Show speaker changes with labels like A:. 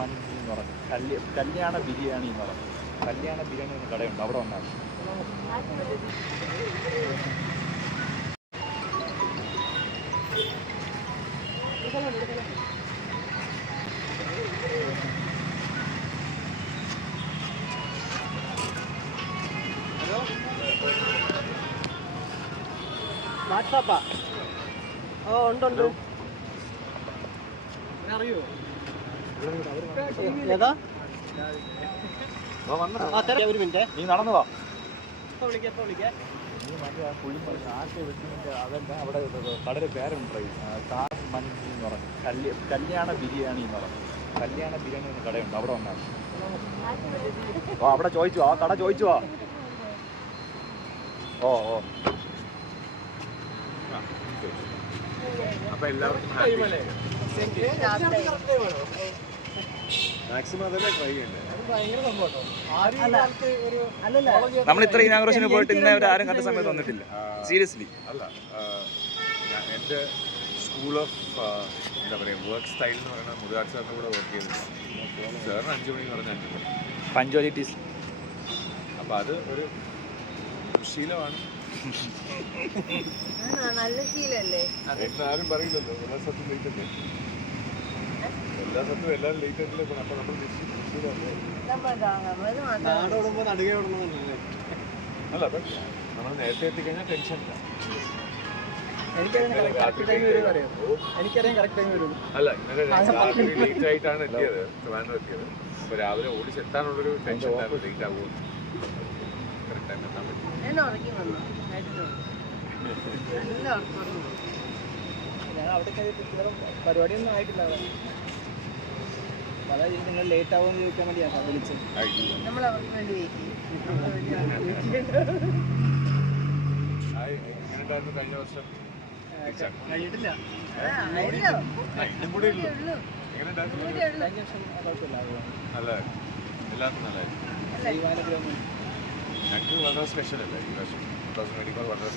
A: മന്തി എന്ന് പറഞ്ഞു. കല്യ കല്യാണ ബിരിയാണി എന്ന് പറഞ്ഞു. കല്യാണ ബിരിയാണി എന്ന കടയുണ്ട് അവിടെ വന്നാൽ
B: വാട്സാപ്പാ? ഓ ഉണ്ട് ഉണ്ട് അറിയോ? ഏതാ? ആ തരാം ഒരു മിനിറ്റ്.
A: നീ നടന്നു വാ. അതല്ല അവിടെ കടയുടെ പേരുണ്ട് കാസ് എന്ന് പറഞ്ഞു. കല്യ കല്യാണ ബിരിയാണി എന്ന് പറഞ്ഞു. കല്യാണ ബിരിയാണി എന്ന കടയുണ്ട് അവിടെ വന്നാണ്. ഓ അവിടെ ചോദിച്ചു ആ കട ചോദിച്ചു ആ ഓ ഓ.
C: അപ്പൊ എല്ലാവർക്കും
A: നമ്മൾ ഇത്ര ഇനാഗ്രേഷന് പോയിട്ട് ഇന്നേ വരെ ആരും കണ്ട സമയത്ത് വന്നിട്ടില്ല. സീരിയസ്ലി
C: അല്ല എന്റെ എന്റെ സ്കൂൾ ഓഫ് എന്താ പറയുക വർക്ക് സ്റ്റൈൽ എന്ന് പറയുന്ന മുരുകാട് സാറിന്റെ കൂടെ വർക്ക് ചെയ്തിട്ടുണ്ട് സാറിന് അഞ്ച് മണി പറഞ്ഞ അഞ്ചു മണി.
A: പഞ്ച്വാലിറ്റീസ്
C: അപ്പോൾ അത് ഒരു ശീലമാണ്
D: നല്ല ശീലല്ലേ?
C: ആരും പറയില്ലല്ലോ. എല്ലാ സത്യം അല്ലേ എല്ലാ സ്ഥലത്തും എല്ലാവരും ലേറ്റ് ആയിട്ടില്ല? അപ്പൊ നമ്മൾ ശീലമല്ലേ
D: നമ്മളത് മാത്രം
B: നാട് ഓടുമ്പോ നടുകെ ഓടണമെന്നല്ലേ
C: അല്ല അപ്പൊ നമ്മൾ നേരത്തെ എത്തിക്കഴിഞ്ഞാൽ ടെൻഷൻ ഇല്ല.
B: എനിക്കറിയാം കറക്റ്റ് ടൈം വരും അറിയാം എനിക്കറിയാം കറക്റ്റ് ടൈം വരും.
C: അല്ല ഇന്നലെ രാത്രി ലേറ്റ് ആയിട്ടാണ് എത്തിയത്. ട്രിവാൻഡ്രം എത്തിയത്. അപ്പൊ രാവിലെ ഓടിച്ചെത്താനുള്ളൊരു ടെൻഷൻ ലേറ്റ് ആകുമോ കറക്റ്റ് ടൈം എത്താൻ പറ്റും
D: ഞാൻ
B: അവിടെ പരിപാടിയൊന്നും ആയിട്ടില്ല അതായത് നിങ്ങൾ ലേറ്റ് ആവുമെന്ന് ചോദിക്കാൻ വേണ്ടിയാണ് വിളിച്ചത്.
D: നമ്മൾ അവർക്ക് വേണ്ടി വെയിറ്റ്
C: കഴിഞ്ഞ വർഷം
B: കഴിഞ്ഞിട്ടില്ല
C: എല്ലാവർക്കും നല്ലതായിരുന്നു.
D: അല്ലേ?
C: ഞങ്ങൾക്ക് വളരെ സ്പെഷ്യൽ അല്ലേ? ഈ വർഷം. ടു തൗസൻഡ് ട്വന്റി ഫോർ വളരെ